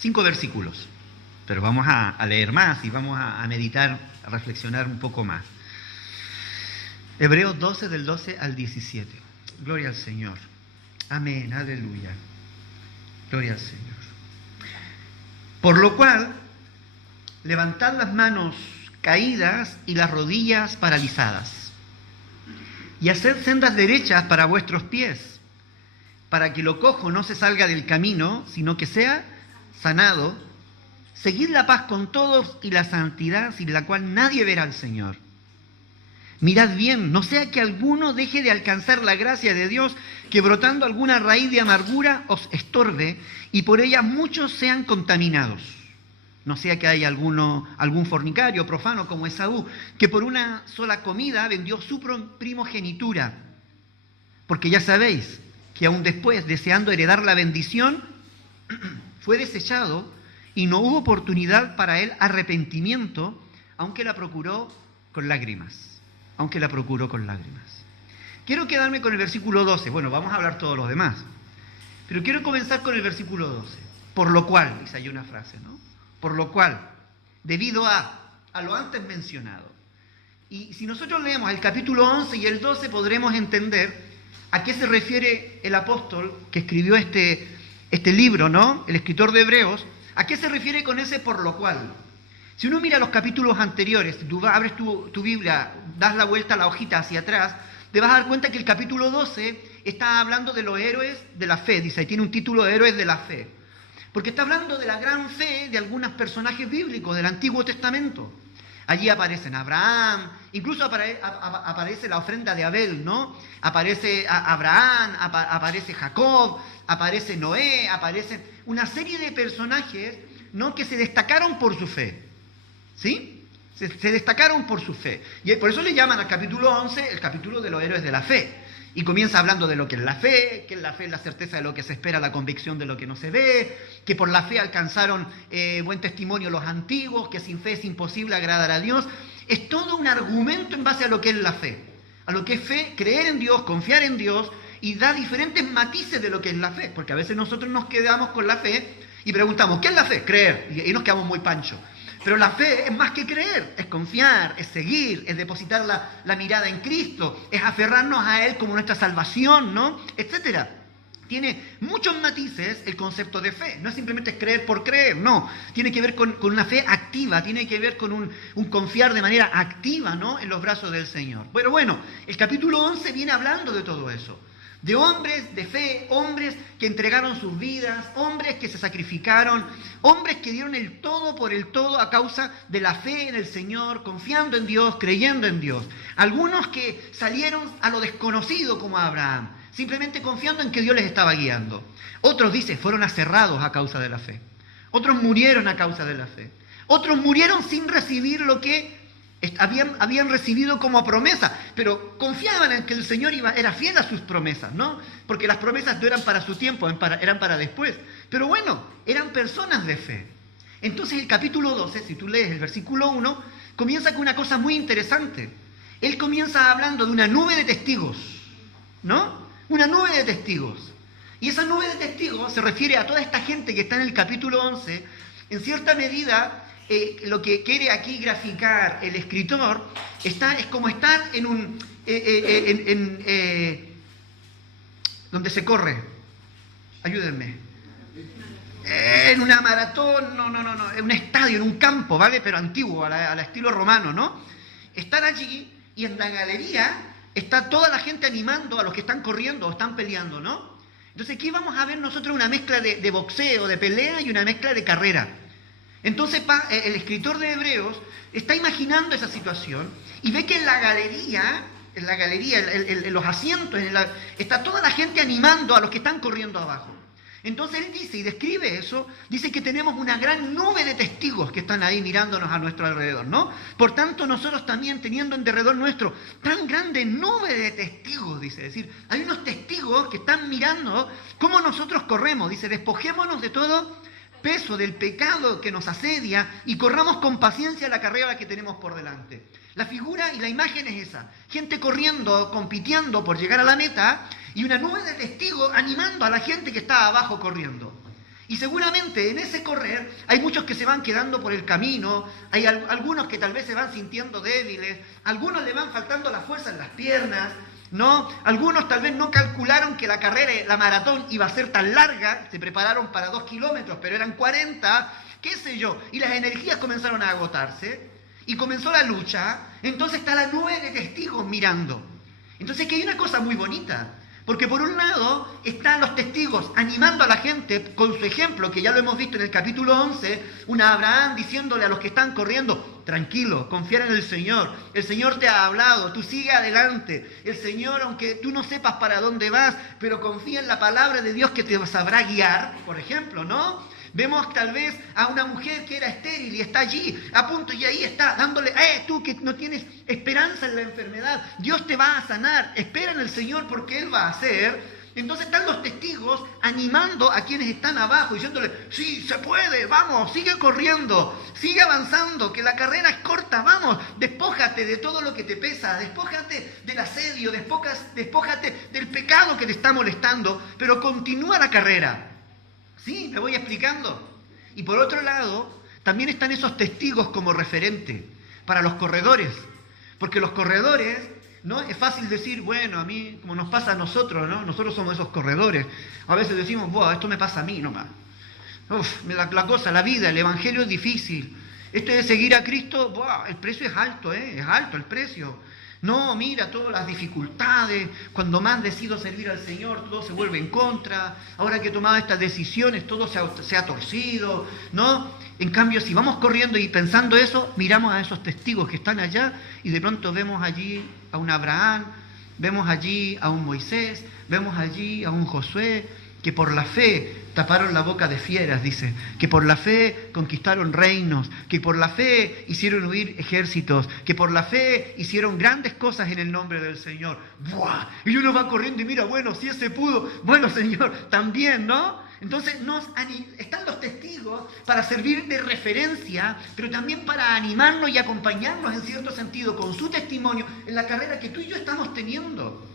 5 versículos, pero vamos a leer más y vamos a meditar, a reflexionar un poco más. Hebreos 12, del 12 al 17. Gloria al Señor. Amén, aleluya. Gloria al Señor. Por lo cual, levantad las manos caídas y las rodillas paralizadas, y haced sendas derechas para vuestros pies, para que lo cojo no se salga del camino, sino que sea sanado. Seguid la paz con todos y la santidad, sin la cual nadie verá al Señor. Mirad bien, no sea que alguno deje de alcanzar la gracia de Dios, que brotando alguna raíz de amargura os estorbe, y por ella muchos sean contaminados. No sea que haya algún fornicario profano como Esaú, que por una sola comida vendió su primogenitura. Porque ya sabéis que aún después, deseando heredar la bendición, fue desechado y no hubo oportunidad para él arrepentimiento, aunque la procuró con lágrimas. Quiero quedarme con el versículo 12. Bueno, vamos a hablar todos los demás. Pero quiero comenzar con el versículo 12. Por lo cual, dice ahí una frase, ¿no? Por lo cual, debido a lo antes mencionado. Y si nosotros leemos el capítulo 11 y el 12, podremos entender a qué se refiere el apóstol que escribió este libro, ¿no? El escritor de Hebreos. ¿A qué se refiere con ese por lo cual? Si uno mira los capítulos anteriores, tú abres tu Biblia, das la vuelta a la hojita hacia atrás, te vas a dar cuenta que el capítulo 12 está hablando de los héroes de la fe, dice, ahí tiene un título de héroes de la fe. Porque está hablando de la gran fe de algunos personajes bíblicos del Antiguo Testamento. Allí aparecen Abraham, incluso aparece la ofrenda de Abel, ¿no? Aparece Abraham, aparece Jacob, aparece Noé, aparecen una serie de personajes, ¿no?, que se destacaron por su fe. ¿Sí? Se destacaron por su fe. Y por eso le llaman al capítulo 11 el capítulo de los héroes de la fe. Y comienza hablando de lo que es la fe, que la fe es la certeza de lo que se espera, la convicción de lo que no se ve, que por la fe alcanzaron buen testimonio los antiguos, que sin fe es imposible agradar a Dios. Es todo un argumento en base a lo que es la fe. A lo que es fe, creer en Dios, confiar en Dios, y da diferentes matices de lo que es la fe. Porque a veces nosotros nos quedamos con la fe y preguntamos, ¿qué es la fe? Creer. Y nos quedamos muy panchos. Pero la fe es más que creer, es confiar, es seguir, es depositar la mirada en Cristo, es aferrarnos a Él como nuestra salvación, ¿no? Etcétera. Tiene muchos matices el concepto de fe. No es simplemente creer por creer, no. Tiene que ver con una fe activa, tiene que ver con un confiar de manera activa, ¿no?, en los brazos del Señor. Pero bueno, el capítulo 11 viene hablando de todo eso. De hombres de fe, hombres que entregaron sus vidas, hombres que se sacrificaron, hombres que dieron el todo por el todo a causa de la fe en el Señor, confiando en Dios, creyendo en Dios. Algunos que salieron a lo desconocido como Abraham, simplemente confiando en que Dios les estaba guiando. Otros, dice, fueron aserrados a causa de la fe. Otros murieron a causa de la fe. Otros murieron sin recibir lo que habían recibido como promesa, pero confiaban en que el Señor era fiel a sus promesas, ¿no? Porque las promesas no eran para su tiempo, eran para después. Pero bueno, eran personas de fe. Entonces el capítulo 12, si tú lees el versículo 1, comienza con una cosa muy interesante. Él comienza hablando de una nube de testigos, ¿no? Una nube de testigos. Y esa nube de testigos se refiere a toda esta gente que está en el capítulo 11, en cierta medida. Lo que quiere aquí graficar el escritor es como estar en donde se corre. Ayúdenme. En una maratón, no, en un estadio, en un campo, ¿vale? Pero antiguo, al estilo romano, ¿no? Están allí y en la galería está toda la gente animando a los que están corriendo o están peleando, ¿no? Entonces aquí vamos a ver nosotros una mezcla de boxeo, de pelea y una mezcla de carrera. Entonces el escritor de Hebreos está imaginando esa situación y ve que en la galería, en los asientos, está toda la gente animando a los que están corriendo abajo. Entonces él dice, y describe eso, dice que tenemos una gran nube de testigos que están ahí mirándonos a nuestro alrededor, ¿no? Por tanto, nosotros también teniendo en derredor nuestro tan grande nube de testigos, dice, es decir, hay unos testigos que están mirando cómo nosotros corremos, dice, despojémonos de todo peso del pecado que nos asedia y corramos con paciencia la carrera que tenemos por delante. La figura y la imagen es esa, gente corriendo, compitiendo por llegar a la meta y una nube de testigos animando a la gente que está abajo corriendo. Y seguramente en ese correr hay muchos que se van quedando por el camino, hay algunos que tal vez se van sintiendo débiles, algunos le van faltando la fuerza en las piernas, ¿no? Algunos tal vez no calcularon que la carrera, la maratón iba a ser tan larga, se prepararon para 2 kilómetros, pero eran 40, qué sé yo, y las energías comenzaron a agotarse, y comenzó la lucha, entonces está la nube de testigos mirando. Entonces que hay una cosa muy bonita. Porque por un lado están los testigos animando a la gente con su ejemplo, que ya lo hemos visto en el capítulo 11, un Abraham diciéndole a los que están corriendo, tranquilo, confiar en el Señor te ha hablado, tú sigue adelante, el Señor, aunque tú no sepas para dónde vas, pero confía en la palabra de Dios que te sabrá guiar, por ejemplo, ¿no? Vemos tal vez a una mujer que era estéril y está allí, a punto, y ahí está, dándole, tú que no tienes esperanza en la enfermedad, Dios te va a sanar, espera en el Señor porque Él va a hacer. Entonces están los testigos animando a quienes están abajo, diciéndole, sí, se puede, vamos, sigue corriendo, sigue avanzando, que la carrera es corta, vamos, despójate de todo lo que te pesa, despójate del asedio, despójate del pecado que te está molestando, pero continúa la carrera. Sí, me voy explicando. Y por otro lado, también están esos testigos como referente para los corredores. Porque los corredores, ¿no? Es fácil decir, bueno, a mí, como nos pasa a nosotros, ¿no? Nosotros somos esos corredores. A veces decimos, wow, esto me pasa a mí nomás. La cosa, la vida, el evangelio es difícil. Este de seguir a Cristo, wow, el precio es alto, es alto el precio. No, mira, todas las dificultades, cuando más decido servir al Señor, todo se vuelve en contra, ahora que he tomado estas decisiones, todo se ha torcido, ¿no? En cambio, si vamos corriendo y pensando eso, miramos a esos testigos que están allá y de pronto vemos allí a un Abraham, vemos allí a un Moisés, vemos allí a un Josué, que por la fe taparon la boca de fieras, dice, que por la fe conquistaron reinos, que por la fe hicieron huir ejércitos, que por la fe hicieron grandes cosas en el nombre del Señor. ¡Buah! Y uno va corriendo y mira, bueno, si ese pudo, bueno, Señor, también, ¿no? Entonces están los testigos para servir de referencia, pero también para animarnos y acompañarnos en cierto sentido con su testimonio en la carrera que tú y yo estamos teniendo.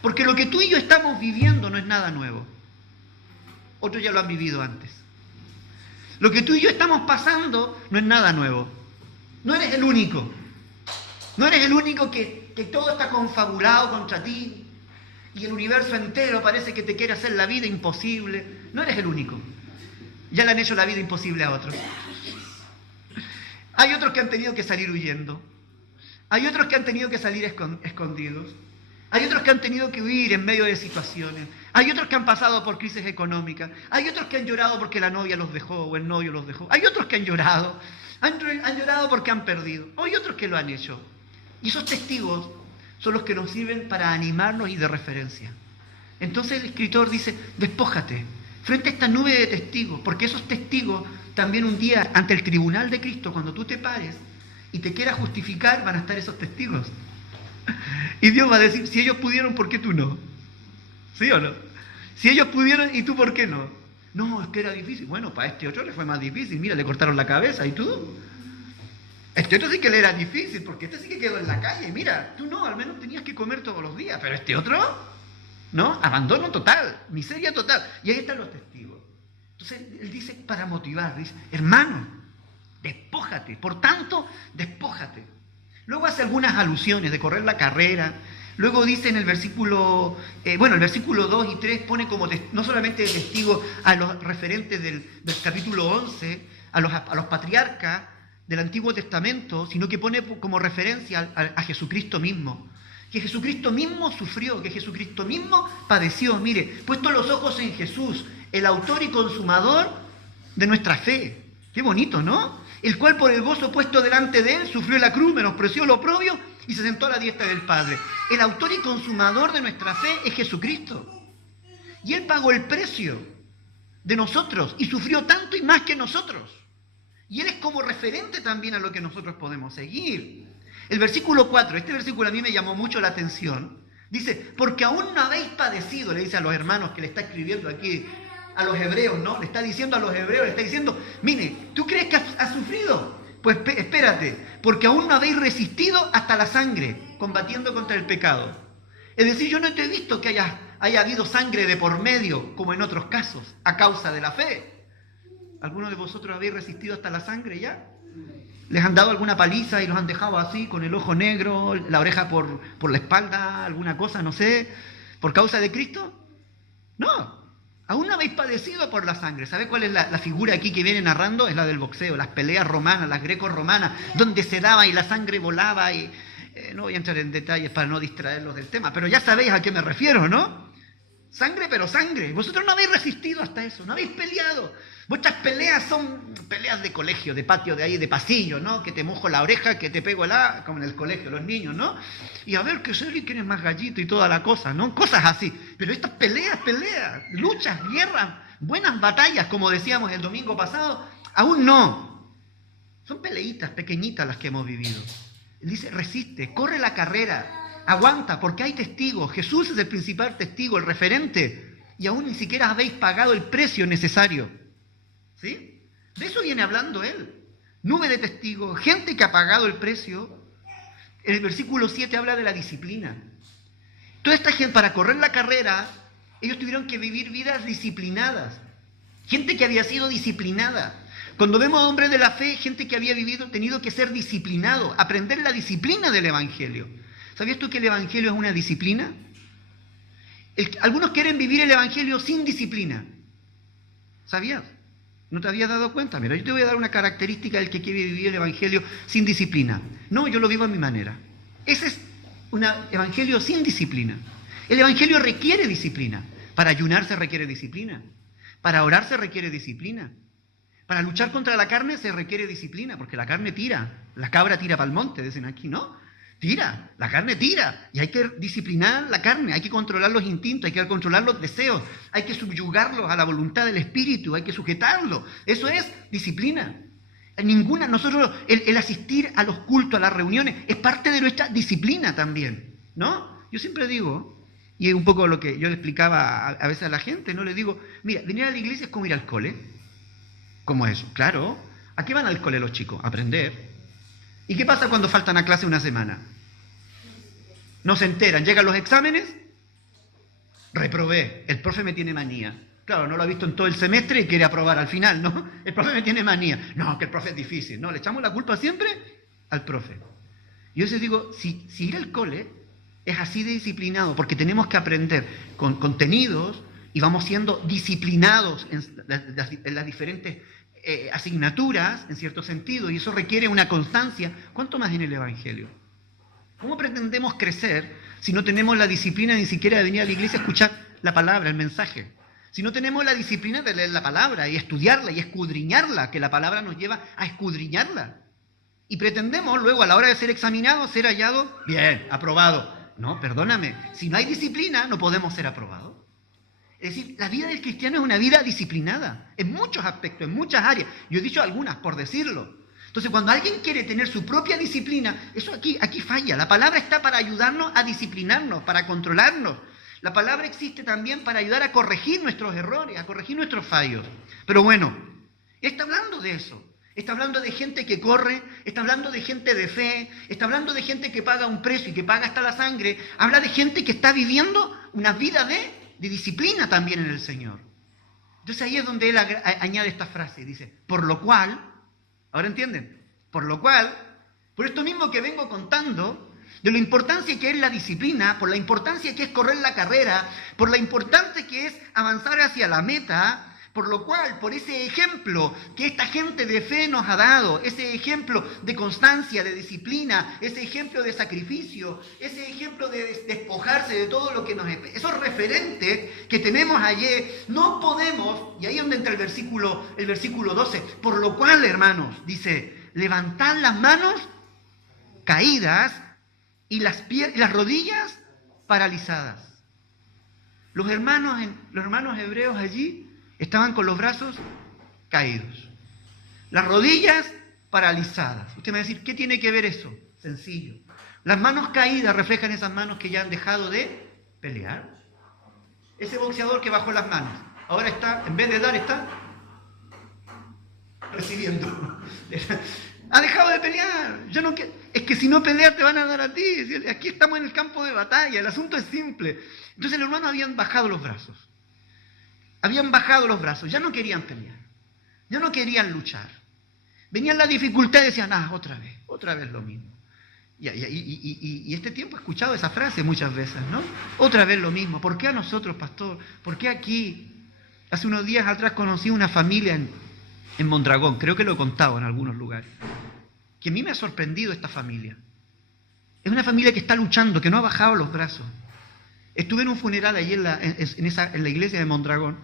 Porque lo que tú y yo estamos viviendo no es nada nuevo. Otros ya lo han vivido antes. Lo que tú y yo estamos pasando no es nada nuevo. No eres el único. No eres el único que todo está confabulado contra ti y el universo entero parece que te quiere hacer la vida imposible. No eres el único. Ya le han hecho la vida imposible a otros. Hay otros que han tenido que salir huyendo. Hay otros que han tenido que salir escondidos. Hay otros que han tenido que huir en medio de situaciones. Hay otros que han pasado por crisis económicas. Hay otros que han llorado porque la novia los dejó o el novio los dejó. Hay otros que han llorado. Han llorado porque han perdido. Hay otros que lo han hecho. Y esos testigos son los que nos sirven para animarnos y de referencia. Entonces el escritor dice, despójate frente a esta nube de testigos, porque esos testigos también un día ante el tribunal de Cristo, cuando tú te pares y te quieras justificar, van a estar esos testigos. Y Dios va a decir, si ellos pudieron, ¿por qué tú no? ¿Sí o no? Si ellos pudieron, ¿y tú por qué no? No, es que era difícil. Bueno, para este otro le fue más difícil. Mira, le cortaron la cabeza, ¿y tú? Este otro sí que le era difícil, porque este sí que quedó en la calle. Mira, tú no, al menos tenías que comer todos los días. Pero este otro, ¿no? Abandono total, miseria total. Y ahí están los testigos. Entonces, él dice, para motivar, dice, hermano, despójate. Por tanto, despójate. Luego hace algunas alusiones de correr la carrera. Luego dice en el versículo, el versículo 2 y 3 pone como no solamente de testigo a los referentes del capítulo 11, a los patriarcas del Antiguo Testamento, sino que pone como referencia a Jesucristo mismo. Que Jesucristo mismo sufrió, que Jesucristo mismo padeció. Mire, puesto los ojos en Jesús, el autor y consumador de nuestra fe. Qué bonito, ¿no? El cual por el gozo puesto delante de él sufrió la cruz, menospreció lo oprobio y se sentó a la diestra del Padre. El autor y consumador de nuestra fe es Jesucristo. Y él pagó el precio de nosotros y sufrió tanto y más que nosotros. Y él es como referente también a lo que nosotros podemos seguir. El versículo 4, este versículo a mí me llamó mucho la atención. Dice, porque aún no habéis padecido, le dice a los hermanos que le está escribiendo aquí, a los hebreos, ¿no? Le está diciendo a los hebreos, le está diciendo, mire, ¿tú crees que has sufrido? Pues espérate, porque aún no habéis resistido hasta la sangre, combatiendo contra el pecado. Es decir, yo no te he visto que haya habido sangre de por medio, como en otros casos, a causa de la fe. ¿Alguno de vosotros habéis resistido hasta la sangre ya? ¿Les han dado alguna paliza y los han dejado así, con el ojo negro, la oreja por la espalda, alguna cosa, no sé, por causa de Cristo? No, aún no habéis padecido por la sangre. ¿Sabe cuál es la figura aquí que viene narrando? Es la del boxeo, las peleas romanas, las greco-romanas, donde se daba y la sangre volaba y... no voy a entrar en detalles para no distraerlos del tema, pero ya sabéis a qué me refiero, ¿no? Sangre, pero sangre. Vosotros no habéis resistido hasta eso, no habéis peleado. Vuestras peleas son peleas de colegio, de patio de ahí, de pasillo, ¿no? Que te mojo la oreja, que te pego como en el colegio, los niños, ¿no? Y a ver qué serio, quién es más gallito y toda la cosa, ¿no? Cosas así. Pero estas peleas, luchas, guerras, buenas batallas, como decíamos el domingo pasado, aún no. Son peleitas pequeñitas las que hemos vivido. Él dice, resiste, corre la carrera, aguanta, porque hay testigos. Jesús es el principal testigo, el referente, y aún ni siquiera habéis pagado el precio necesario. ¿Sí? De eso viene hablando él. Nube de testigos, gente que ha pagado el precio. En el versículo 7 habla de la disciplina. Toda esta gente, para correr la carrera, ellos tuvieron que vivir vidas disciplinadas. Gente que había sido disciplinada. Cuando vemos a hombres de la fe, gente que había tenido que ser disciplinado, aprender la disciplina del Evangelio. ¿Sabías tú que el Evangelio es una disciplina? Algunos quieren vivir el Evangelio sin disciplina. ¿Sabías? ¿No te habías dado cuenta? Mira, yo te voy a dar una característica del que quiere vivir el Evangelio sin disciplina. No, yo lo vivo a mi manera. Ese es un Evangelio sin disciplina. El Evangelio requiere disciplina. Para ayunar se requiere disciplina. Para orar se requiere disciplina. Para luchar contra la carne se requiere disciplina, porque la carne tira. La cabra tira para el monte, dicen aquí, ¿no? Tira, la carne tira. Y hay que disciplinar la carne, hay que controlar los instintos, hay que controlar los deseos, hay que subyugarlos a la voluntad del Espíritu, hay que sujetarlo. Eso es disciplina. Nosotros, el asistir a los cultos, a las reuniones, es parte de nuestra disciplina también, ¿no? Yo siempre digo, y es un poco lo que yo le explicaba a veces a la gente, ¿no? Les digo, mira, venir a la iglesia es como ir al cole. ¿Cómo es? Claro. ¿A qué van al cole los chicos? A aprender. ¿Y qué pasa cuando faltan a clase una semana? No se enteran. Llegan los exámenes, reprobé. El profe me tiene manía. Claro, no lo ha visto en todo el semestre y quiere aprobar al final, ¿no? El profe me tiene manía. No, que el profe es difícil. No, le echamos la culpa siempre al profe. Yo les digo, si ir al cole es así de disciplinado, porque tenemos que aprender con contenidos y vamos siendo disciplinados en las diferentes asignaturas, en cierto sentido, y eso requiere una constancia. ¿Cuánto más en el Evangelio? ¿Cómo pretendemos crecer si no tenemos la disciplina ni siquiera de venir a la iglesia a escuchar la palabra, el mensaje? Si no tenemos la disciplina de leer la palabra y estudiarla y escudriñarla, que la palabra nos lleva a escudriñarla. Y pretendemos luego a la hora de ser examinados, ser hallados, bien, aprobado. No, perdóname, si no hay disciplina no podemos ser aprobados. Es decir, la vida del cristiano es una vida disciplinada, en muchos aspectos, en muchas áreas. Yo he dicho algunas, por decirlo. Entonces, cuando alguien quiere tener su propia disciplina, eso aquí falla. La palabra está para ayudarnos a disciplinarnos, para controlarnos. La palabra existe también para ayudar a corregir nuestros errores, a corregir nuestros fallos. Pero bueno, está hablando de eso. Está hablando de gente que corre, está hablando de gente de fe, está hablando de gente que paga un precio y que paga hasta la sangre. Habla de gente que está viviendo una vida de disciplina también en el Señor. Entonces ahí es donde él añade esta frase, dice, por lo cual, ¿ahora entienden? Por lo cual, por esto mismo que vengo contando, de la importancia que es la disciplina, por la importancia que es correr la carrera, por la importancia que es avanzar hacia la meta, por lo cual, por ese ejemplo que esta gente de fe nos ha dado, ese ejemplo de constancia, de disciplina, ese ejemplo de sacrificio, ese ejemplo de despojarse de todo lo que nos... Esos referentes que tenemos ayer, no podemos, y ahí es donde entra el versículo 12, por lo cual, hermanos, dice, levantad las manos caídas y las rodillas paralizadas. Los hermanos hebreos allí estaban con los brazos caídos, las rodillas paralizadas. Usted me va a decir, ¿qué tiene que ver eso? Sencillo. Las manos caídas reflejan esas manos que ya han dejado de pelear. Ese boxeador que bajó las manos, ahora está, en vez de dar, está recibiendo. Ha dejado de pelear. Es que si no peleas te van a dar a ti. Aquí estamos en el campo de batalla, el asunto es simple. Entonces los hermanos habían bajado los brazos. Ya no querían pelear. Ya no querían luchar. Venían las dificultades y decían, otra vez lo mismo. Y este tiempo he escuchado esa frase muchas veces, ¿no? Otra vez lo mismo. ¿Por qué a nosotros, pastor? ¿Por qué aquí? Hace unos días atrás conocí una familia en Mondragón, creo que lo he contado en algunos lugares, que a mí me ha sorprendido esta familia. Es una familia que está luchando, que no ha bajado los brazos. Estuve en un funeral allí en la iglesia de Mondragón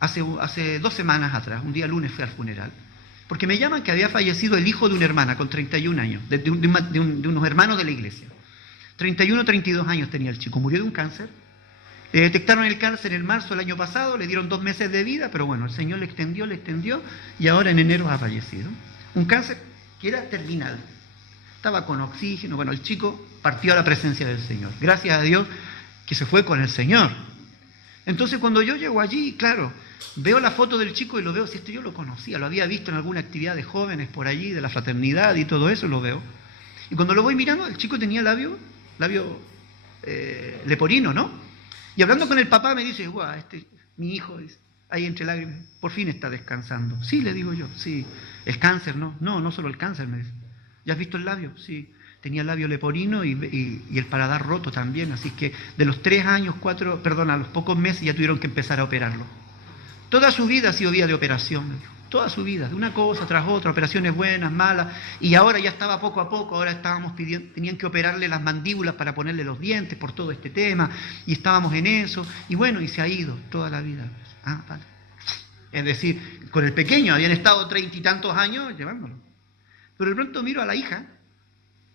hace 2 semanas atrás, un día lunes fui al funeral, porque me llaman que había fallecido el hijo de una hermana con 31 años, de unos hermanos de la iglesia. 31, 32 años tenía el chico, murió de un cáncer. Le detectaron el cáncer en marzo del año pasado, le dieron 2 meses de vida, pero bueno, el Señor le extendió y ahora en enero ha fallecido. Un cáncer que era terminal. Estaba con oxígeno, bueno, el chico partió a la presencia del Señor. Gracias a Dios que se fue con el Señor. Entonces cuando yo llego allí, claro, veo la foto del chico y lo veo, si esto yo lo conocía, lo había visto en alguna actividad de jóvenes por allí, de la fraternidad y todo eso, lo veo. Y cuando lo voy mirando, el chico tenía labio leporino, ¿no? Y hablando con el papá me dice, guau, mi hijo, dice, ahí entre lágrimas, por fin está descansando. Sí, le digo yo, sí. El cáncer, ¿no? No solo el cáncer, me dice. ¿Ya has visto el labio? Sí. Tenía el labio leporino y el paladar roto también, así que de los 3 años, a los pocos meses ya tuvieron que empezar a operarlo. Toda su vida ha sido vida de operación, me dijo. Toda su vida, de una cosa tras otra, operaciones buenas, malas, y ahora ya estaba poco a poco, ahora estábamos pidiendo, tenían que operarle las mandíbulas para ponerle los dientes por todo este tema, y estábamos en eso, y bueno, y se ha ido toda la vida. Vale. Es decir, con el pequeño habían estado 30 y tantos años llevándolo. Pero de pronto miro a la hija,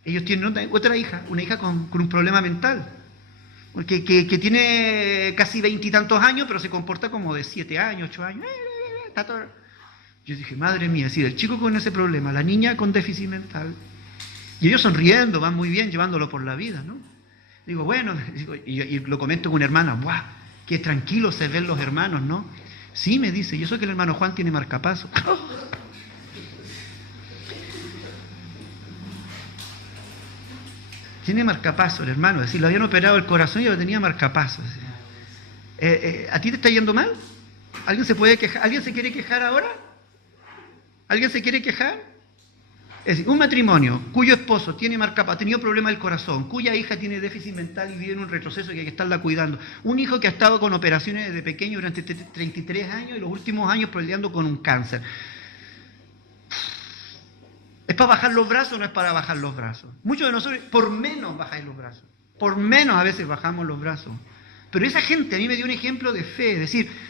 ellos tienen otra hija, una hija con un problema mental, que tiene casi 20 y tantos años, pero se comporta como de 7 años, 8 años, está todo. Yo dije, madre mía, es decir, el chico con ese problema, la niña con déficit mental, y ellos sonriendo, van muy bien, llevándolo por la vida, ¿no? Digo, bueno, y lo comento con una hermana, ¡buah! Qué tranquilos se ven los hermanos, ¿no? Sí, me dice, yo sé que el hermano Juan tiene marcapaso. Tiene marcapaso el hermano, es decir, lo habían operado el corazón y lo tenía marcapaso. ¿A ti te está yendo mal? ¿Alguien se puede quejar? ¿Alguien se quiere quejar ahora? ¿Alguien se quiere quejar? Es decir, un matrimonio cuyo esposo tiene marcapaso, ha tenido problema del corazón, cuya hija tiene déficit mental y vive en un retroceso y hay que estarla cuidando, un hijo que ha estado con operaciones desde pequeño durante 33 años y los últimos años peleando con un cáncer. ¿Es para bajar los brazos o no es para bajar los brazos? Muchos de nosotros, por menos bajáis los brazos, por menos a veces bajamos los brazos. Pero esa gente a mí me dio un ejemplo de fe, es decir,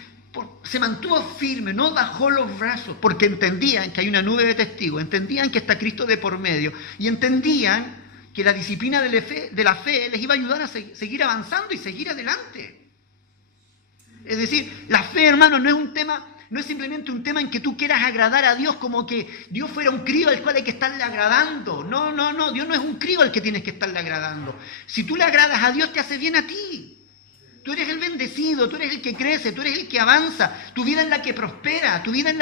se mantuvo firme, no bajó los brazos, porque entendían que hay una nube de testigos, entendían que está Cristo de por medio, y entendían que la disciplina de la fe les iba a ayudar a seguir avanzando y seguir adelante. Es decir, la fe, hermano, no es simplemente un tema en que tú quieras agradar a Dios como que Dios fuera un crío al cual hay que estarle agradando. No, Dios no es un crío al que tienes que estarle agradando. Si tú le agradas a Dios, te hace bien a ti. Tú eres el bendecido, tú eres el que crece, tú eres el que avanza, tu vida es la que prospera, tu vida es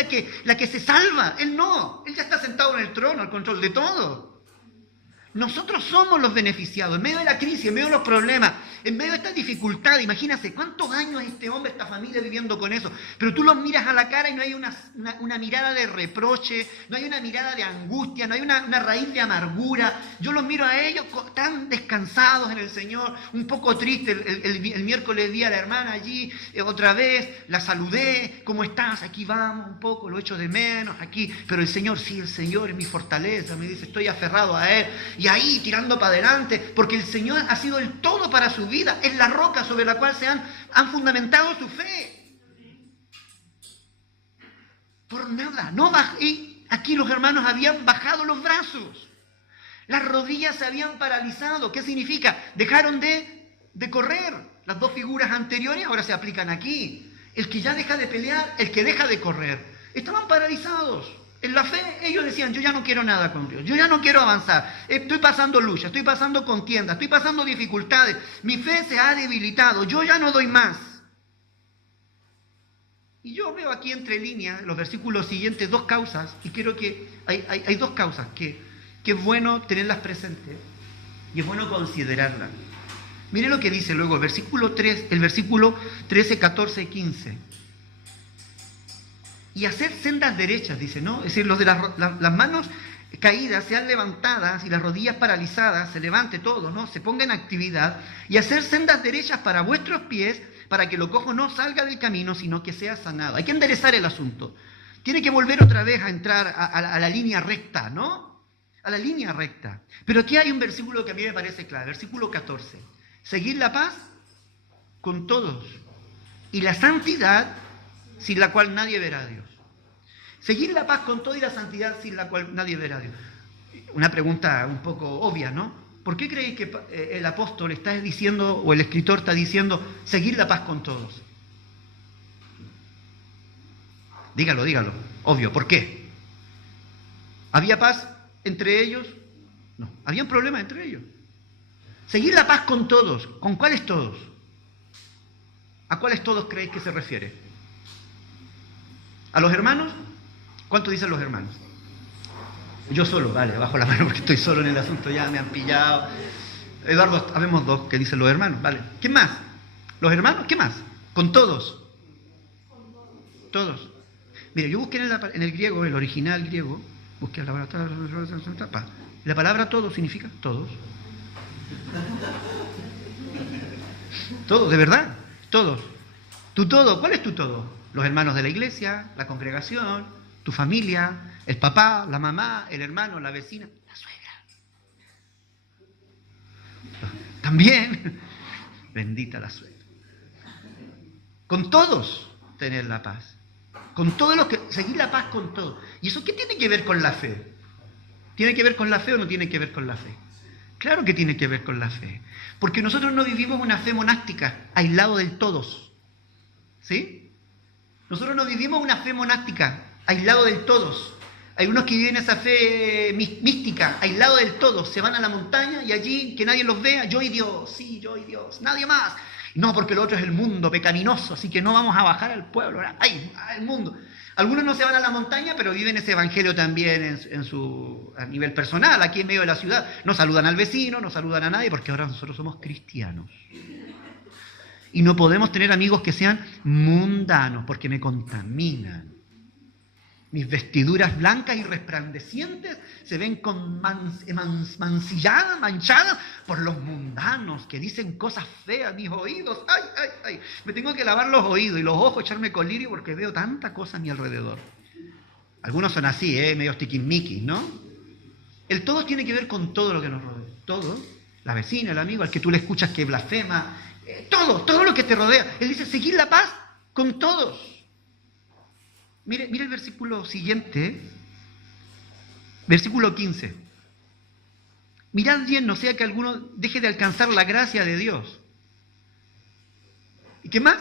la que se salva. Él no, Él ya está sentado en el trono, al control de todo. Nosotros somos los beneficiados, en medio de la crisis, en medio de los problemas, en medio de esta dificultad. Imagínate cuántos años este hombre, esta familia viviendo con eso. Pero tú los miras a la cara y no hay una mirada de reproche, no hay una mirada de angustia, no hay una raíz de amargura. Yo los miro a ellos tan descansados en el Señor, un poco triste. El miércoles vi a la hermana allí, otra vez, la saludé. ¿Cómo estás? Aquí vamos un poco, lo echo de menos, aquí. Pero el Señor, sí, el Señor es mi fortaleza. Me dice, estoy aferrado a Él. Y ahí tirando para adelante, porque el Señor ha sido el todo para su vida, es la roca sobre la cual se han fundamentado su fe. Por nada, y aquí los hermanos habían bajado los brazos, las rodillas se habían paralizado. ¿Qué significa? Dejaron de correr. Las 2 figuras anteriores ahora se aplican aquí. El que ya deja de pelear, el que deja de correr. Estaban paralizados. En la fe ellos decían, yo ya no quiero nada con Dios, yo ya no quiero avanzar, estoy pasando lucha, estoy pasando contienda, estoy pasando dificultades, mi fe se ha debilitado, yo ya no doy más. Y yo veo aquí entre líneas, los versículos siguientes, 2 causas, y creo que hay 2 causas que es bueno tenerlas presentes y es bueno considerarlas. Mire lo que dice luego el versículo 13, 14 y 15. y hacer sendas derechas, dice, ¿no? Es decir, los de las manos caídas sean levantadas y las rodillas paralizadas, se levante todo, ¿no? Se ponga en actividad y hacer sendas derechas para vuestros pies, para que lo cojo no salga del camino, sino que sea sanado. Hay que enderezar el asunto. Tiene que volver otra vez a entrar a la línea recta, ¿no? A la línea recta. Pero aquí hay un versículo que a mí me parece clave, versículo 14. Seguid la paz con todos y la santidad sin la cual nadie verá a Dios. Seguir la paz con todo y la santidad sin la cual nadie verá a Dios. Una pregunta un poco obvia, ¿no? ¿Por qué creéis que el apóstol está diciendo, o el escritor está diciendo, seguir la paz con todos? Dígalo, obvio, ¿por qué? ¿Había paz entre ellos? No, habían problemas entre ellos. Seguir la paz con todos. ¿Con cuáles todos? ¿A cuáles todos creéis que se refiere? ¿A los hermanos? ¿Cuánto dicen los hermanos? Yo solo, vale, bajo la mano porque estoy solo en el asunto, ya me han pillado. Eduardo, habemos dos que dicen los hermanos, vale. ¿Quién más? ¿Los hermanos? ¿Qué más? ¿Con todos? Todos. Mire, yo busqué en el griego, el original griego, busqué la palabra todo significa todos. Todos, de verdad, todos. Tu todo, ¿cuál es tu todo? Los hermanos de la iglesia, la congregación, tu familia, el papá, la mamá, el hermano, la vecina, la suegra. También, bendita la suegra. Con todos tener la paz. Con todos los que, seguir la paz con todos. ¿Y eso qué tiene que ver con la fe? ¿Tiene que ver con la fe o no tiene que ver con la fe? Claro que tiene que ver con la fe. Porque nosotros no vivimos una fe monástica, aislado del todos. ¿Sí? Nosotros no vivimos una fe monástica, aislado del todos. Hay unos que viven esa fe mística, aislado del todos. Se van a la montaña y allí, que nadie los vea, yo y Dios, sí, yo y Dios, nadie más. No, porque lo otro es el mundo pecaminoso, así que no vamos a bajar al pueblo, ¡ay, el mundo! Algunos no se van a la montaña, pero viven ese evangelio también a nivel personal, aquí en medio de la ciudad. No saludan al vecino, no saludan a nadie, porque ahora nosotros somos cristianos. Y no podemos tener amigos que sean mundanos, porque me contaminan. Mis vestiduras blancas y resplandecientes se ven mancilladas, manchadas por los mundanos que dicen cosas feas, mis oídos. ¡Ay, ay, ay! Me tengo que lavar los oídos y los ojos, echarme colirio porque veo tanta cosa a mi alrededor. Algunos son así, medio tiquismiquis, ¿no? El todo tiene que ver con todo lo que nos rodea. Todo, la vecina, el amigo, al que tú le escuchas que blasfema, todo lo que te rodea. Él dice, seguir la paz con todos. Mire el versículo siguiente, versículo 15. Mirad bien, no sea que alguno deje de alcanzar la gracia de Dios. ¿Y qué más?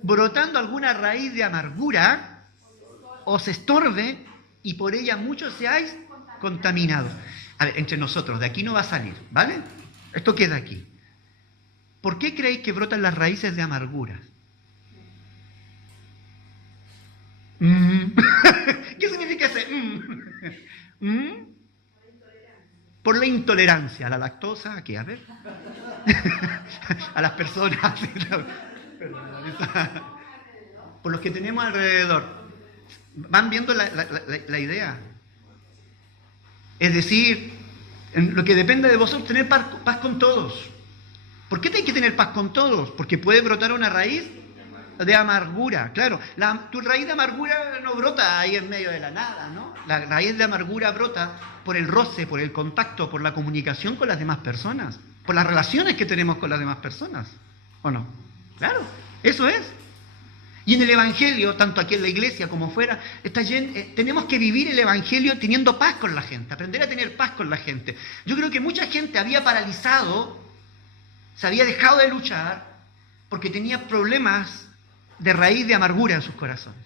Brotando alguna raíz de amargura, os estorbe y por ella muchos seáis contaminados. A ver, entre nosotros, de aquí no va a salir, ¿vale? Esto queda aquí. ¿Por qué creéis que brotan las raíces de amargura? ¿Qué significa ese? Por la intolerancia a la lactosa, ¿a qué? A ver. A las personas. Por los que tenemos alrededor. ¿Van viendo la idea? Es decir, en lo que depende de vosotros, tener paz con todos. ¿Por qué hay que tener paz con todos? Porque puede brotar una raíz de amargura, claro. Tu raíz de amargura no brota ahí en medio de la nada, ¿no? La raíz de amargura brota por el roce, por el contacto, por la comunicación con las demás personas, por las relaciones que tenemos con las demás personas, ¿o no? Claro, eso es. Y en el Evangelio, tanto aquí en la iglesia como fuera, tenemos que vivir el Evangelio teniendo paz con la gente, aprender a tener paz con la gente. Yo creo que mucha gente había paralizado, se había dejado de luchar porque tenía problemas de raíz de amargura en sus corazones.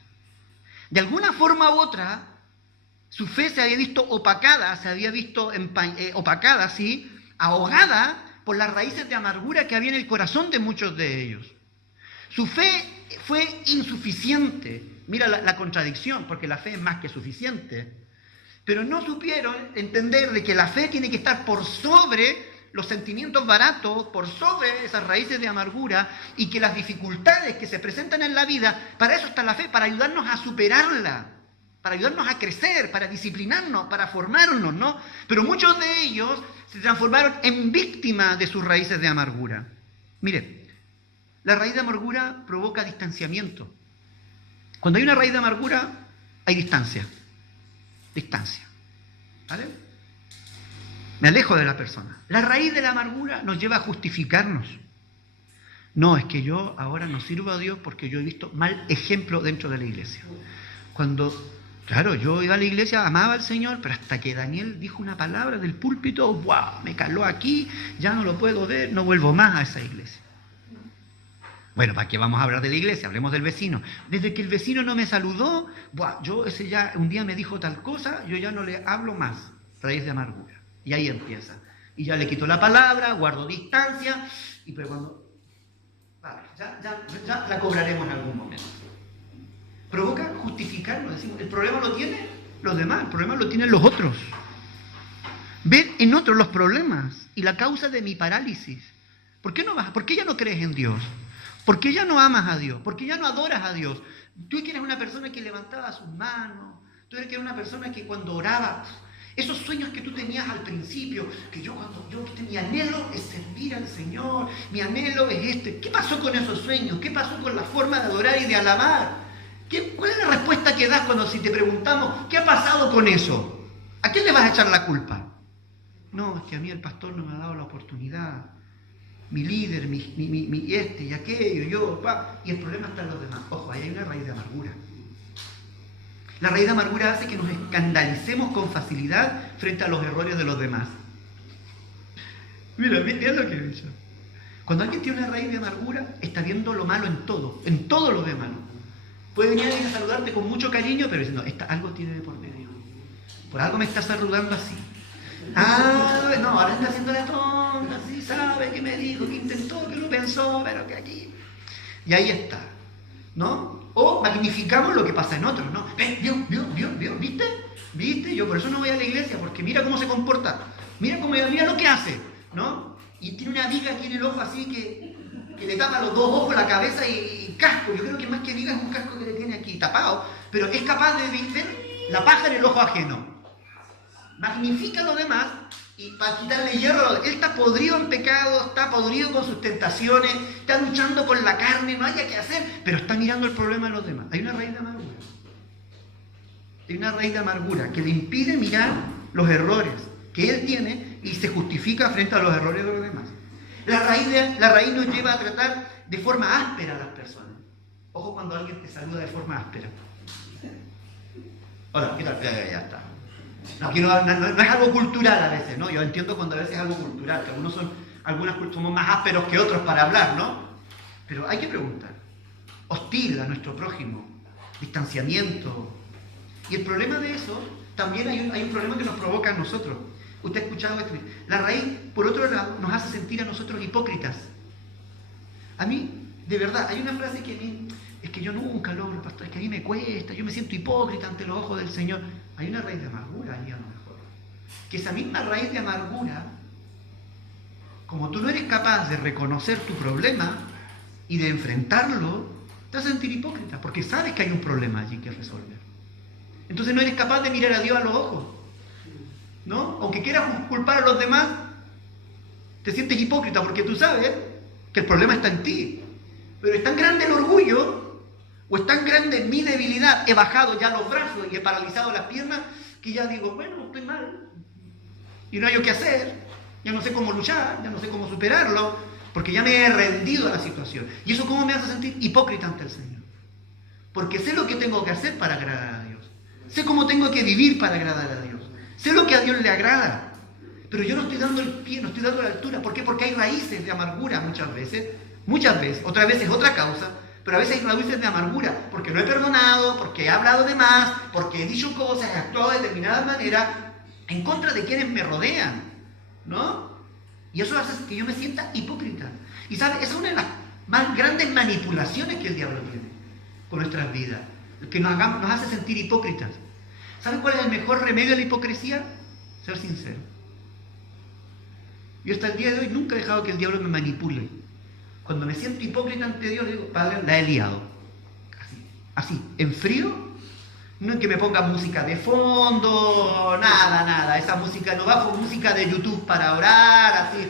De alguna forma u otra, su fe se había visto opacada, opacada, ¿sí? Ahogada por las raíces de amargura que había en el corazón de muchos de ellos. Su fe fue insuficiente. Mira la contradicción, porque la fe es más que suficiente. Pero no supieron entender de que la fe tiene que estar por sobre los sentimientos baratos por sobre esas raíces de amargura y que las dificultades que se presentan en la vida, para eso está la fe, para ayudarnos a superarla, para ayudarnos a crecer, para disciplinarnos, para formarnos, ¿no? Pero muchos de ellos se transformaron en víctimas de sus raíces de amargura. Mire, la raíz de amargura provoca distanciamiento. Cuando hay una raíz de amargura, hay distancia. Distancia. ¿Vale? Me alejo de la persona. La raíz de la amargura nos lleva a justificarnos. No, es que yo ahora no sirvo a Dios porque yo he visto mal ejemplo dentro de la iglesia. Cuando, claro, yo iba a la iglesia, amaba al Señor, pero hasta que Daniel dijo una palabra del púlpito, ¡wow! Me caló aquí, ya no lo puedo ver, no vuelvo más a esa iglesia. Bueno, ¿para qué vamos a hablar de la iglesia? Hablemos del vecino. Desde que el vecino no me saludó, yo ese ya un día me dijo tal cosa, yo ya no le hablo más. Raíz de amargura. Y ahí empieza. Y ya le quito la palabra, guardo distancia, pero cuando... Vale, ya la cobraremos en algún momento. Provoca justificarnos, decimos, el problema lo tienen los demás, el problema lo tienen los otros. Ver en otros los problemas y la causa de mi parálisis. ¿Por qué ya no crees en Dios? ¿Por qué ya no amas a Dios? ¿Por qué ya no adoras a Dios? Tú que eres una persona que levantaba sus manos, tú eres que eres una persona que cuando oraba, esos sueños que tú tenías al principio, que mi anhelo es servir al Señor, mi anhelo es este. ¿Qué pasó con esos sueños? ¿Qué pasó con la forma de adorar y de alabar? ¿Cuál es la respuesta que das cuando si te preguntamos, ¿qué ha pasado con eso? ¿A quién le vas a echar la culpa? No, es que a mí el pastor no me ha dado la oportunidad. Mi líder, mi este y aquello, y el problema está en los demás. Ojo, ahí hay una raíz de amargura. La raíz de amargura hace que nos escandalicemos con facilidad frente a los errores de los demás. Mira lo que he dicho. Cuando alguien tiene una raíz de amargura, está viendo lo malo en todo lo ve malo. Puede venir alguien a saludarte con mucho cariño, pero diciendo, algo tiene de por medio. Por algo me está saludando así. No, ahora está haciendo la tonta, sí, sabe que me dijo, que intentó, que lo pensó, pero que aquí. Y ahí está, ¿no? O magnificamos lo que pasa en otros, ¿no? ¿Vio? ¿Viste? Yo por eso no voy a la iglesia, porque mira cómo se comporta, mira lo que hace, ¿no? Y tiene una viga aquí en el ojo así que le tapa los dos ojos, la cabeza y casco. Yo creo que más que viga es un casco que le tiene aquí tapado, pero es capaz de ver la paja en el ojo ajeno. Magnifica lo demás y para quitarle hierro, él está podrido en pecado, está podrido con sus tentaciones, está luchando con la carne, no haya que hacer, pero está mirando el problema de los demás. Hay una raíz de amargura. Hay una raíz de amargura que le impide mirar los errores que él tiene y se justifica frente a los errores de los demás. La raíz nos lleva a tratar de forma áspera a las personas. Ojo cuando alguien te saluda de forma áspera. Hola, ¿qué tal? Ya está. No es algo cultural a veces, ¿no? Yo entiendo cuando a veces es algo cultural, que algunos somos más ásperos que otros para hablar, ¿no? Pero hay que preguntar. Hostil a nuestro prójimo, distanciamiento. Y el problema de eso, también hay un problema que nos provoca a nosotros. Usted ha escuchado esto. La raíz, por otro lado, nos hace sentir a nosotros hipócritas. A mí, de verdad, hay una frase que a mí, es que yo nunca logro, pastor, es que a mí me cuesta, yo me siento hipócrita ante los ojos del Señor. Hay una raíz de amargura ahí a lo mejor. Que esa misma raíz de amargura, como tú no eres capaz de reconocer tu problema y de enfrentarlo, te vas a sentir hipócrita, porque sabes que hay un problema allí que resolver. Entonces no eres capaz de mirar a Dios a los ojos, ¿no? Aunque quieras culpar a los demás, te sientes hipócrita porque tú sabes que el problema está en ti. Pero es tan grande el orgullo, o es tan grande mi debilidad, he bajado ya los brazos y he paralizado las piernas, que ya digo, bueno, estoy mal, y no hay yo qué hacer, ya no sé cómo luchar, ya no sé cómo superarlo, porque ya me he rendido a la situación. ¿Y eso cómo me hace sentir? Hipócrita ante el Señor. Porque sé lo que tengo que hacer para agradar a Dios. Sé cómo tengo que vivir para agradar a Dios. Sé lo que a Dios le agrada. Pero yo no estoy dando el pie, no estoy dando la altura. ¿Por qué? Porque hay raíces de amargura muchas veces, otras veces otra causa, pero a veces hay raíces de amargura, porque no he perdonado, porque he hablado de más, porque he dicho cosas, he actuado de determinada manera en contra de quienes me rodean, ¿no? Y eso hace que yo me sienta hipócrita. Y ¿sabe? Esa es una de las más grandes manipulaciones que el diablo tiene con nuestras vidas, que nos hace sentir hipócritas. ¿Saben cuál es el mejor remedio a la hipocresía? Ser sincero. Yo hasta el día de hoy nunca he dejado que el diablo me manipule. Cuando me siento hipócrita ante Dios, le digo, Padre, la he liado. Así, en frío, no en que me ponga música de fondo, nada. Esa música, no bajo música de YouTube para orar, así,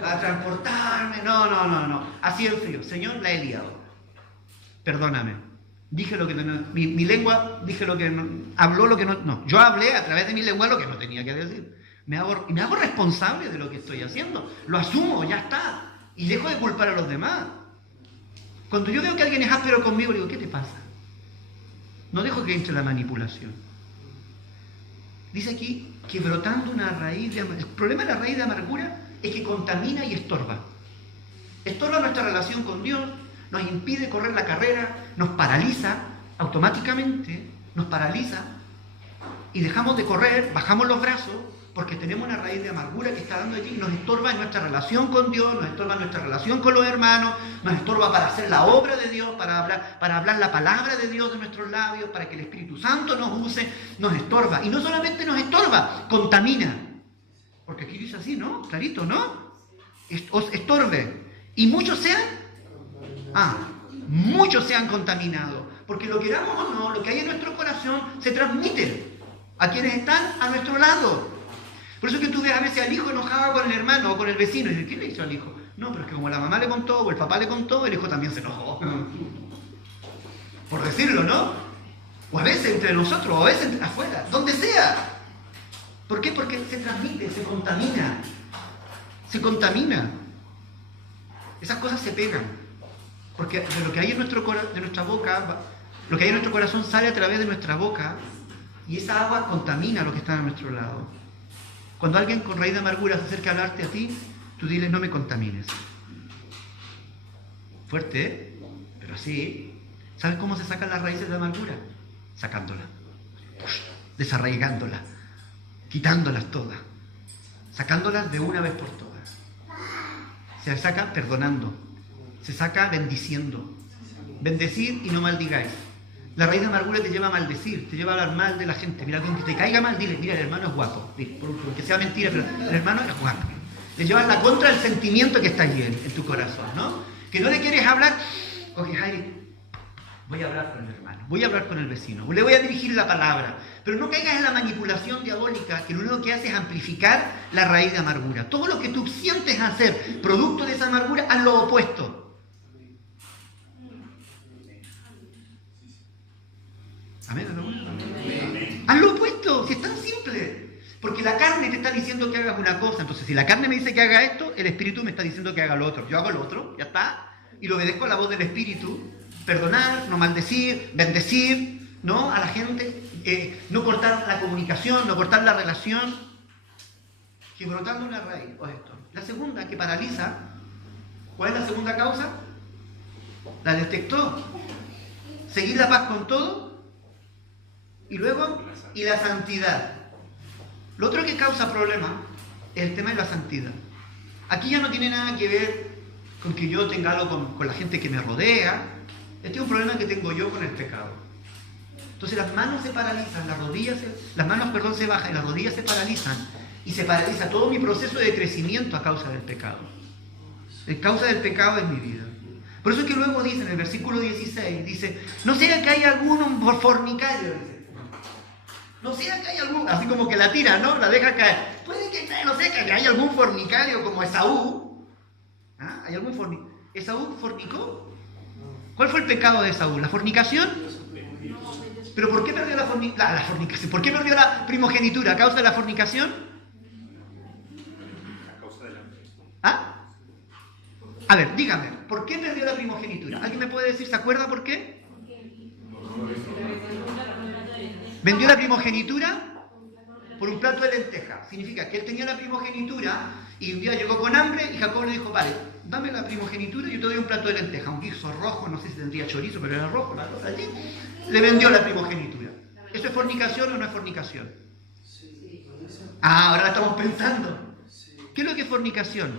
para transportarme, no. Así en frío, Señor, la he liado. Perdóname. Dije lo que no, mi lengua, dije lo que no, habló lo que no. Yo hablé a través de mi lengua lo que no tenía que decir. Me hago responsable de lo que estoy haciendo. Lo asumo, ya está. Y dejo de culpar a los demás. Cuando yo veo que alguien es áspero conmigo, le digo, ¿qué te pasa? No dejo que entre la manipulación. Dice aquí que brotando una raíz de amargura. El problema de la raíz de amargura es que contamina y estorba. Estorba nuestra relación con Dios, nos impide correr la carrera, nos paraliza automáticamente, nos paraliza y dejamos de correr, bajamos los brazos porque tenemos una raíz de amargura que está dando allí y nos estorba en nuestra relación con Dios, nos estorba en nuestra relación con los hermanos, nos estorba para hacer la obra de Dios, para hablar la palabra de Dios de nuestros labios, para que el Espíritu Santo nos use, nos estorba. Y no solamente nos estorba, contamina. Porque aquí dice así, ¿no? Clarito, ¿no? Os estorbe. Y muchos sean contaminados. Porque lo queramos o no, lo que hay en nuestro corazón se transmite a quienes están a nuestro lado. Por eso es que tú ves a veces al hijo enojado con el hermano o con el vecino y dices, ¿qué le hizo al hijo? No, pero es que como la mamá le contó o el papá le contó, el hijo también se enojó. Por decirlo, ¿no? O a veces entre nosotros, o a veces entre afuera, donde sea. ¿Por qué? Porque se transmite, se contamina. Se contamina. Esas cosas se pegan. Porque de lo que hay en nuestra boca, lo que hay en nuestro corazón sale a través de nuestra boca y esa agua contamina lo que está a nuestro lado. Cuando alguien con raíz de amargura se acerca a hablarte a ti, tú dile, no me contamines. Fuerte, ¿eh? Pero así. ¿Sabes cómo se sacan las raíces de amargura? Sacándola. Desarraigándola. Quitándolas todas. Sacándolas de una vez por todas. Se saca perdonando. Se saca bendiciendo. Bendecir y no maldigáis. La raíz de amargura te lleva a maldecir, te lleva a hablar mal de la gente. Mira, aunque te caiga mal, dile, mira, el hermano es guapo. Dile, porque sea mentira, pero el hermano es guapo. Le llevas la contra del sentimiento que está allí en tu corazón, ¿no? Que no le quieres hablar. Oye, Jairi, voy a hablar con el hermano, voy a hablar con el vecino, le voy a dirigir la palabra. Pero no caigas en la manipulación diabólica, que lo único que hace es amplificar la raíz de amargura. Todo lo que tú sientes hacer producto de esa amargura, haz lo opuesto. Amén. Haz lo opuesto, si es tan simple. Porque la carne te está diciendo que hagas una cosa. Entonces, si la carne me dice que haga esto, el Espíritu me está diciendo que haga lo otro. Yo hago lo otro, ya está. Y lo obedezco a la voz del Espíritu. Perdonar, no maldecir, bendecir, ¿no? A la gente. No cortar la comunicación, no cortar la relación. Que brotando una raíz. O esto. La segunda, que paraliza. ¿Cuál es la segunda causa? La detectó. Seguir la paz con todo. Y luego, y la santidad. Lo otro que causa problemas es el tema de la santidad. Aquí ya no tiene nada que ver con que yo tenga algo con la gente que me rodea. Este es un problema que tengo yo con el pecado. Entonces las manos se paralizan, las manos se bajan y las rodillas se paralizan. Y se paraliza todo mi proceso de crecimiento a causa del pecado. La causa del pecado es mi vida. Por eso es que luego dice en el versículo 16, dice, no sea que haya alguno fornicario, dice. No sea que haya algún, así como que la tira, ¿no? La deja caer. Puede que, no sé, que haya algún fornicario como Esaú. ¿Ah? ¿Hay algún fornicario? ¿Esaú fornicó? ¿Cuál fue el pecado de Esaú? ¿La fornicación? ¿Pero por qué perdió la fornicación? ¿Por qué perdió la primogenitura? ¿A causa de la fornicación? A causa del hambre. ¿Ah? A ver, dígame, ¿por qué perdió la primogenitura? ¿Alguien me puede decir, se acuerda por qué? Vendió la primogenitura por un plato de lenteja. Significa que él tenía la primogenitura y un día llegó con hambre y Jacob le dijo, vale, dame la primogenitura y yo te doy un plato de lenteja. Un guiso rojo, no sé si tendría chorizo, pero era rojo, la cosa allí. Le vendió la primogenitura. ¿Eso es fornicación o no es fornicación? Ah, ahora la estamos pensando. ¿Qué es lo que es fornicación?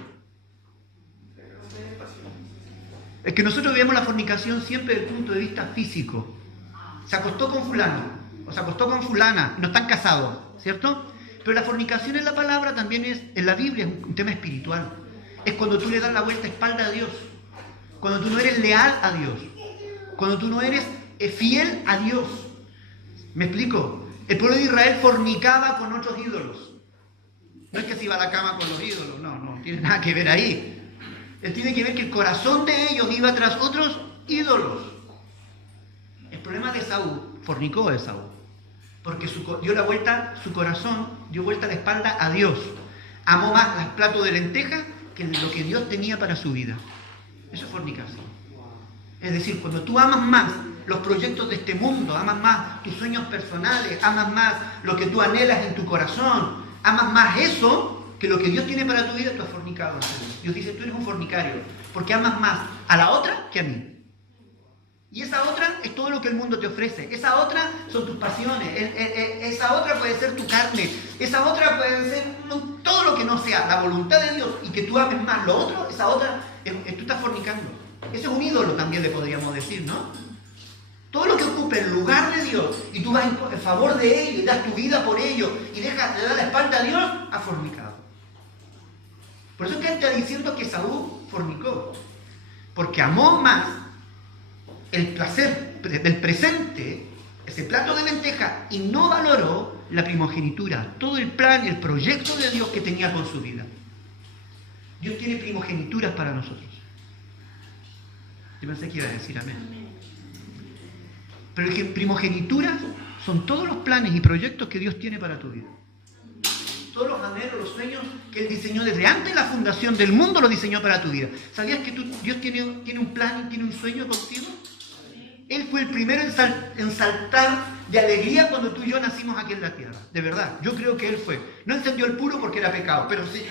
Es que nosotros vemos la fornicación siempre desde el punto de vista físico. Se acostó con fulano, o se acostó con fulana, no están casados, ¿cierto? Pero la fornicación en la palabra también es, en la Biblia, es un tema espiritual. Es cuando tú le das la vuelta espalda a Dios. Cuando tú no eres leal a Dios. Cuando tú no eres fiel a Dios. ¿Me explico? El pueblo de Israel fornicaba con otros ídolos. No es que se iba a la cama con los ídolos, no tiene nada que ver ahí. Él tiene que ver que el corazón de ellos iba tras otros ídolos. El problema de Esaú, fornicó a Esaú. Porque dio la vuelta, su corazón dio vuelta la espalda a Dios. Amó más los platos de lentejas que lo que Dios tenía para su vida. Eso es fornicación. Es decir, cuando tú amas más los proyectos de este mundo, amas más tus sueños personales, amas más lo que tú anhelas en tu corazón, amas más eso que lo que Dios tiene para tu vida, tú has fornicado. Dios dice, tú eres un fornicario, porque amas más a la otra que a mí. Y esa otra es todo lo que el mundo te ofrece. Esa otra son tus pasiones. Esa otra puede ser tu carne. Esa otra puede ser todo lo que no sea la voluntad de Dios y que tú ames más lo otro. Esa otra, tú estás fornicando. Ese es un ídolo también, le podríamos decir, ¿no? Todo lo que ocupe el lugar de Dios y tú vas en favor de ello y das tu vida por ello y le das la espalda a Dios, has fornicado. Por eso es que él está diciendo que Saúl fornicó. Porque amó más el placer del presente, ese plato de lenteja, y no valoró la primogenitura, todo el plan y el proyecto de Dios que tenía con su vida. Dios tiene primogenituras para nosotros. Yo pensé que iba a decir amén. Pero primogenituras son todos los planes y proyectos que Dios tiene para tu vida. Todos los anhelos, los sueños que Él diseñó desde antes de la fundación del mundo, los diseñó para tu vida. ¿Sabías que Dios tiene un plan y tiene un sueño contigo? Él fue el primero en saltar de alegría cuando tú y yo nacimos aquí en la tierra. De verdad, yo creo que Él fue. No encendió el puro porque era pecado, pero sí.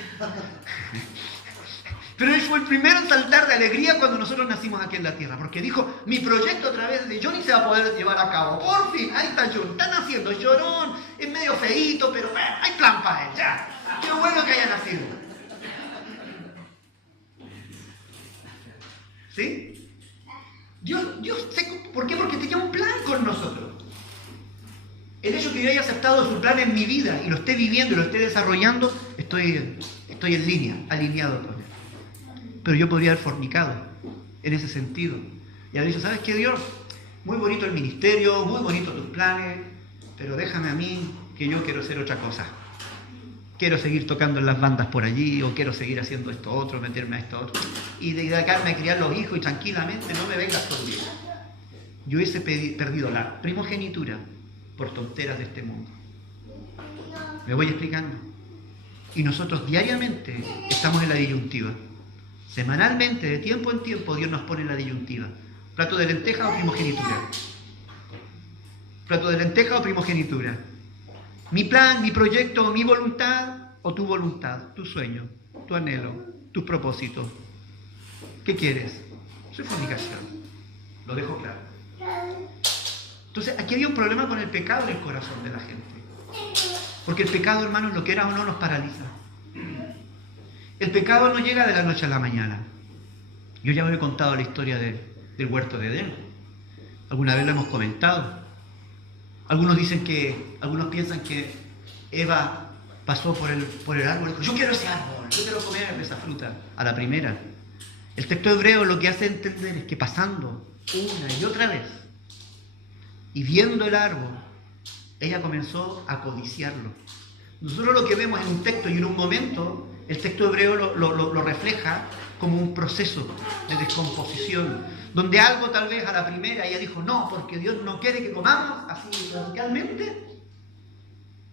Pero Él fue el primero en saltar de alegría cuando nosotros nacimos aquí en la tierra. Porque dijo, mi proyecto a través de Johnny se va a poder llevar a cabo. Por fin, ahí está Johnny. Está naciendo, llorón, es medio feíto, pero hay plan para él, ya. Qué bueno que haya nacido. ¿Sí? Dios, ¿por qué? Porque tenía un plan con nosotros. El hecho que yo haya aceptado su plan en mi vida y lo esté viviendo y lo esté desarrollando, estoy en línea, alineado con él. Pero yo podría haber fornicado en ese sentido. Y haber dicho, ¿sabes qué, Dios? Muy bonito el ministerio, muy bonito tus planes, pero déjame a mí que yo quiero hacer otra cosa. Quiero seguir tocando en las bandas por allí, o quiero seguir haciendo esto otro, meterme a esto otro. Y dedicarme a criar los hijos y tranquilamente no me vengas con Dios. Yo hubiese perdido la primogenitura por tonteras de este mundo. ¿Me voy explicando? Y nosotros diariamente estamos en la disyuntiva. Semanalmente, de tiempo en tiempo, Dios nos pone en la disyuntiva. ¿Plato de lenteja o primogenitura? ¿Plato de lenteja o primogenitura? Mi plan, mi proyecto, mi voluntad o tu voluntad, tu sueño, tu anhelo, tu propósito. ¿Qué quieres? Eso es fornicación. Lo dejo claro. Entonces, aquí había un problema con el pecado en el corazón de la gente. Porque el pecado, hermanos, lo que era o no, nos paraliza. El pecado no llega de la noche a la mañana. Yo ya me he contado la historia del huerto de Edén. Alguna vez la hemos comentado. Algunos piensan que Eva pasó por el árbol y dijo, yo quiero ese árbol, yo quiero comer esa fruta a la primera. El texto hebreo lo que hace entender es que pasando una y otra vez y viendo el árbol, ella comenzó a codiciarlo. Nosotros lo que vemos en un texto y en un momento, el texto hebreo lo refleja como un proceso de descomposición, donde algo tal vez a la primera ella dijo, no, porque Dios no quiere que comamos así radicalmente,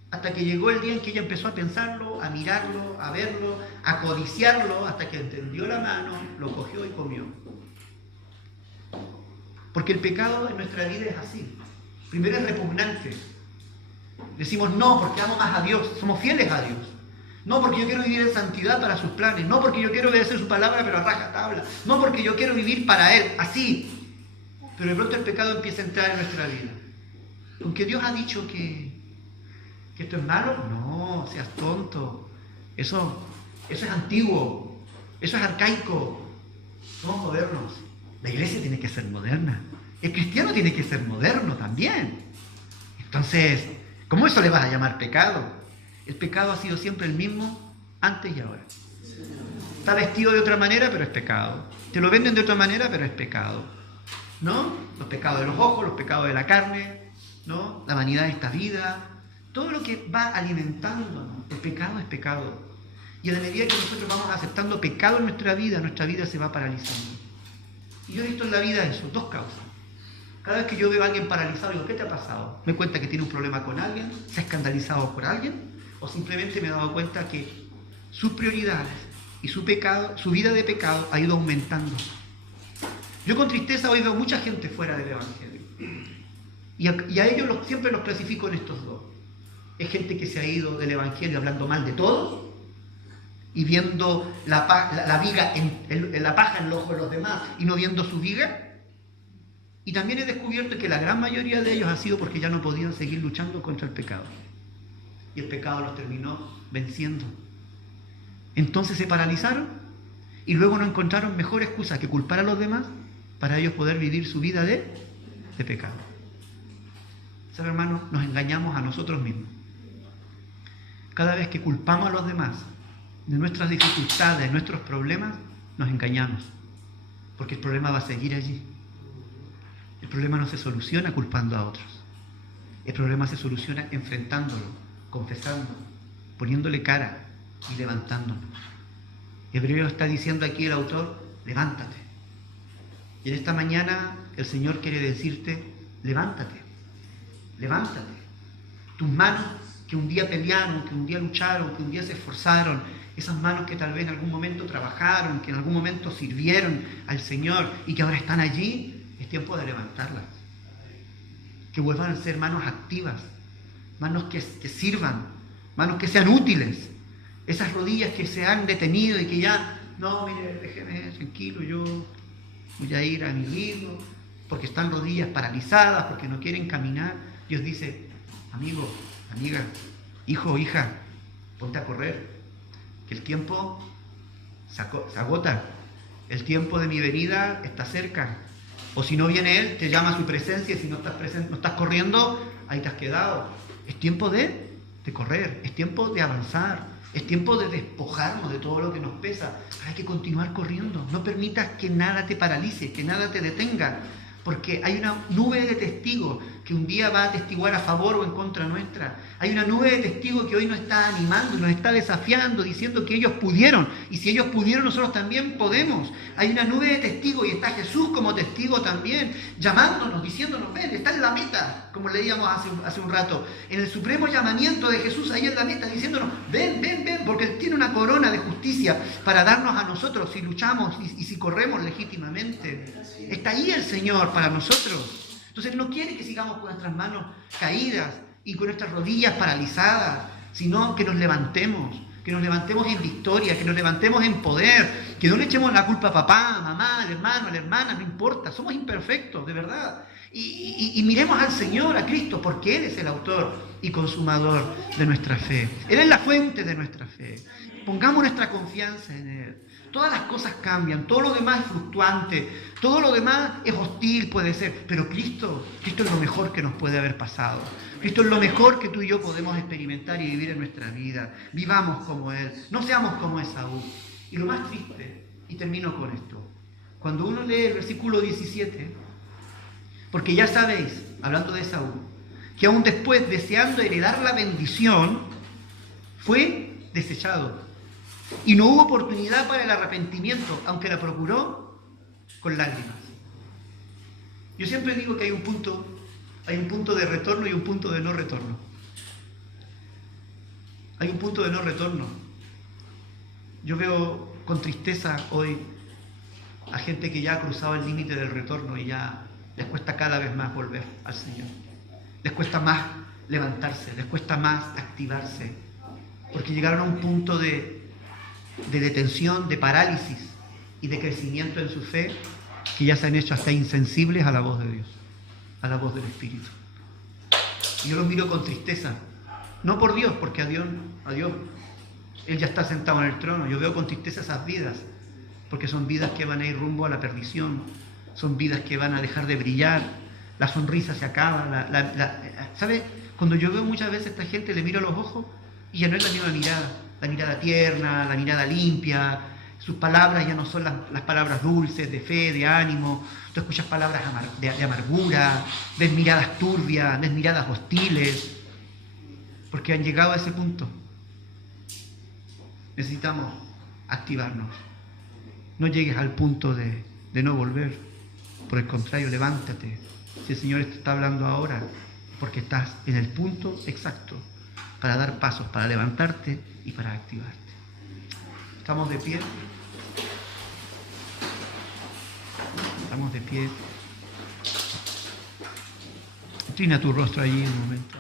hasta que llegó el día en que ella empezó a pensarlo, a mirarlo, a verlo, a codiciarlo, hasta que entendió la mano, lo cogió y comió. Porque el pecado en nuestra vida es así. Primero es repugnante. Decimos no porque amo más a Dios, somos fieles a Dios. No porque yo quiero vivir en santidad para sus planes, no porque yo quiero obedecer su palabra pero a rajatabla, no porque yo quiero vivir para Él, así. Pero de pronto el pecado empieza a entrar en nuestra vida. Aunque Dios ha dicho que esto es malo, no, seas tonto. Eso es antiguo, eso es arcaico. Somos modernos. La iglesia tiene que ser moderna. El cristiano tiene que ser moderno también. Entonces, ¿cómo eso le vas a llamar pecado? El pecado ha sido siempre el mismo, antes y ahora. Está vestido de otra manera, pero es pecado. Te lo venden de otra manera, pero es pecado. ¿No? Los pecados de los ojos, los pecados de la carne, ¿no? La vanidad de esta vida. Todo lo que va alimentándonos. El pecado es pecado. Y a la medida que nosotros vamos aceptando pecado en nuestra vida se va paralizando. Y yo he visto en la vida eso, dos causas. Cada vez que yo veo a alguien paralizado, digo, ¿qué te ha pasado? Me cuenta que tiene un problema con alguien, se ha escandalizado por alguien, o simplemente me he dado cuenta que sus prioridades y su pecado, su vida de pecado ha ido aumentando. Yo con tristeza hoy veo mucha gente fuera del Evangelio. Y a ellos siempre los clasifico en estos dos. Es gente que se ha ido del Evangelio hablando mal de todos y viendo la paja en los ojos de los demás y no viendo su viga. Y también he descubierto que la gran mayoría de ellos ha sido porque ya no podían seguir luchando contra el pecado. Y el pecado los terminó venciendo. Entonces se paralizaron y luego no encontraron mejor excusa que culpar a los demás para ellos poder vivir su vida de pecado. ¿Saben, hermanos? Nos engañamos a nosotros mismos. Cada vez que culpamos a los demás de nuestras dificultades, de nuestros problemas, nos engañamos. Porque el problema va a seguir allí. El problema no se soluciona culpando a otros. El problema se soluciona enfrentándolo, confesándolo, poniéndole cara y levantándonos. Hebreo está diciendo aquí el autor, levántate. Y en esta mañana el Señor quiere decirte, levántate, levántate. Tus manos que un día pelearon, que un día lucharon, que un día se esforzaron, esas manos que tal vez en algún momento trabajaron, que en algún momento sirvieron al Señor y que ahora están allí, es tiempo de levantarlas. Que vuelvan a ser manos activas, manos que sirvan, manos que sean útiles. Esas rodillas que se han detenido y que ya, no, mire, déjeme tranquilo, yo voy a ir a mi ritmo, porque están rodillas paralizadas, porque no quieren caminar. Dios dice, amigo, amiga, hijo, hija, ponte a correr, que el tiempo se agota, el tiempo de mi venida está cerca. O si no viene Él, te llama a su presencia, y si no estás presente, no estás corriendo, ahí te has quedado. Es tiempo de correr, es tiempo de avanzar, es tiempo de despojarnos de todo lo que nos pesa. Hay que continuar corriendo, no permitas que nada te paralice, que nada te detenga, porque hay una nube de testigos que un día va a atestiguar a favor o en contra nuestra. Hay una nube de testigos que hoy nos está animando, nos está desafiando, diciendo que ellos pudieron, y si ellos pudieron, nosotros también podemos. Hay una nube de testigos y está Jesús como testigo también, llamándonos, diciéndonos, ven, está en la meta, como leíamos hace un rato, en el supremo llamamiento de Jesús ahí en la meta, diciéndonos, ven, ven, ven, porque Él tiene una corona de justicia para darnos a nosotros si luchamos y si corremos legítimamente. Está ahí el Señor para nosotros. Entonces no quiere que sigamos con nuestras manos caídas y con nuestras rodillas paralizadas, sino que nos levantemos en victoria, que nos levantemos en poder, que no le echemos la culpa a papá, a mamá, al hermano, a la hermana, no importa, somos imperfectos, de verdad. Y miremos al Señor, a Cristo, porque Él es el autor y consumador de nuestra fe. Él es la fuente de nuestra fe. Pongamos nuestra confianza en Él. Todas las cosas cambian, todo lo demás es fluctuante, todo lo demás es hostil, puede ser, pero Cristo es lo mejor que nos puede haber pasado. Cristo es lo mejor que tú y yo podemos experimentar y vivir en nuestra vida. Vivamos como Él, no seamos como Esaú. Y lo más triste, y termino con esto, cuando uno lee el versículo 17, porque ya sabéis, hablando de Esaú, que aún después, deseando heredar la bendición, fue desechado. Y no hubo oportunidad para el arrepentimiento, aunque la procuró con lágrimas. Yo siempre digo que hay un punto de retorno y un punto de no retorno. Hay un punto de no retorno. Yo veo con tristeza hoy a gente que ya ha cruzado el límite del retorno y ya les cuesta cada vez más volver al Señor. Les cuesta más levantarse, les cuesta más activarse, porque llegaron a un punto de detención, de parálisis y de crecimiento en su fe, que ya se han hecho hasta insensibles a la voz de Dios, a la voz del Espíritu. Y yo los miro con tristeza, no por Dios, porque a Dios, Él ya está sentado en el trono. Yo veo con tristeza esas vidas, porque son vidas que van a ir rumbo a la perdición, son vidas que van a dejar de brillar, la sonrisa se acaba, ¿sabe? Cuando yo veo muchas veces a esta gente, le miro a los ojos, Y ya no es la misma la mirada tierna, la mirada limpia. Sus palabras ya no son las palabras dulces, de fe, de ánimo. Tú escuchas palabras de amargura, ves miradas turbias, ves miradas hostiles, porque han llegado a ese punto. Necesitamos activarnos. No llegues al punto de no volver. Por el contrario, levántate. Si el Señor te está hablando ahora, porque estás en el punto exacto para dar pasos, para levantarte y para activarte. ¿Estamos de pie? Estamos de pie. Inclina tu rostro allí un momento.